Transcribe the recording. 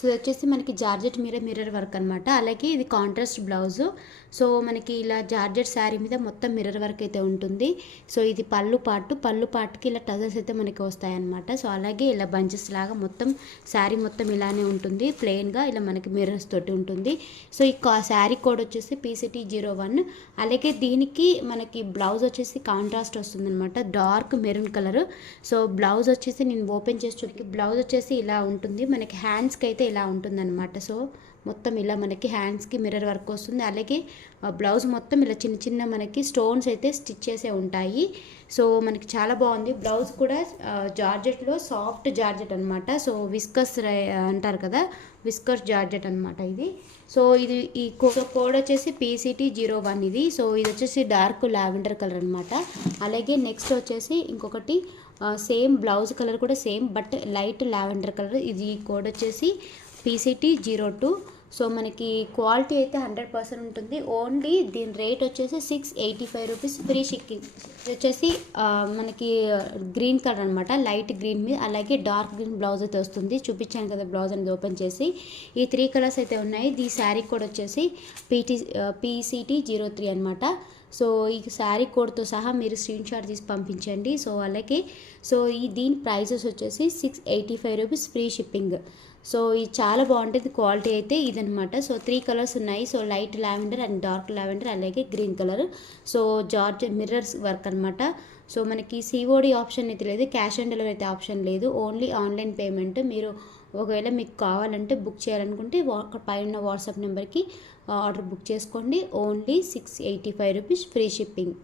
So ఇది వచ్చేసి మనకి జార్జెట్ మీద మిర్రర్ వర్క్ అనమాట. అలాగే ఇది కాంట్రాస్ట్ బ్లౌజు. సో మనకి ఇలా జార్జెట్ శారీ మీద మొత్తం మిర్రర్ వర్క్ అయితే ఉంటుంది. సో ఇది పళ్ళు పాటుకి ఇలా టజల్స్ అయితే మనకి వస్తాయన్నమాట. సో అలాగే ఇలా బంచెస్ లాగా మొత్తం శారీ మొత్తం ఇలానే ఉంటుంది, ప్లెయిన్గా ఇలా మనకి మిర్రర్స్ తోటి ఉంటుంది. సో ఈ శారీ కోడ్ వచ్చేసి PCT01. అలాగే దీనికి మనకి బ్లౌజ్ వచ్చేసి కాంట్రాస్ట్ వస్తుందన్నమాట, dark maroon colour. So blouse వచ్చేసి నేను ఓపెన్ చేసి చూపి, బ్లౌజ్ వచ్చేసి ఇలా ఉంటుంది, మనకి హ్యాండ్స్కి అయితే ఇలా ఉంటుందన్నమాట. సో మొత్తం ఇలా మనకి హ్యాండ్స్కి మిర్రర్ వర్క్ వస్తుంది. అలాగే బ్లౌజ్ మొత్తం ఇలా చిన్న చిన్న మనకి స్టోన్స్ అయితే స్టిచ్ చేసే ఉంటాయి. సో మనకి చాలా బాగుంది. బ్లౌజ్ కూడా జార్జెట్లో సాఫ్ట్ జార్జెట్ అనమాట. సో విస్కస్ అంటారు కదా, విస్కస్ జార్జెట్ అనమాట ఇది. సో ఇది ఈ కోడ్ వచ్చేసి PCT01 ఇది. సో ఇది వచ్చేసి డార్క్ లావెండర్ కలర్ అనమాట. అలాగే నెక్స్ట్ వచ్చేసి ఇంకొకటి సేమ్ బ్లౌజ్ కలర్ కూడా same but light lavender colour. ఇది కోడ్ వచ్చేసి PCT02. సో మనకి క్వాలిటీ అయితే 100% ఉంటుంది. ఓన్లీ దీని రేట్ వచ్చేసి 685 రూపీస్ ఫ్రీ షిప్పింగ్. వచ్చేసి మనకి గ్రీన్ కలర్ అనమాట, లైట్ గ్రీన్ మీద అలాగే డార్క్ గ్రీన్ బ్లౌజ్ అయితే వస్తుంది. చూపించాను కదా బ్లౌజ్ అనేది ఓపెన్ చేసి. ఈ 3 కలర్స్ అయితే ఉన్నాయి. ఈ శారీ కోడ్ వచ్చేసి PCT03 అనమాట. సో ఈ శారీ కోడ్తో సహా మీరు స్క్రీన్ షాట్ తీసి పంపించండి. సో అలాగే దీని ప్రైజెస్ వచ్చేసి 685 రూపీస్ ఫ్రీ షిప్పింగ్. సో ఇది చాలా బాగుంటుంది క్వాలిటీ అయితే ఇదనమాట. సో 3 కలర్స్ ఉన్నాయి. So light lavender and dark lavender అలాగే green colour. So georgette mirrors work అనమాట. సో మనకి COD ఆప్షన్ అయితే లేదు, క్యాష్ ఆన్ డెలివరీ అయితే ఆప్షన్ లేదు, ఓన్లీ ఆన్లైన్ పేమెంట్. మీరు ఒకవేళ మీకు కావాలంటే బుక్ చేయాలనుకుంటే పైన వాట్సాప్ నెంబర్కి ఆర్డర్ బుక్ చేసుకోండి. Only 685 rupees free shipping.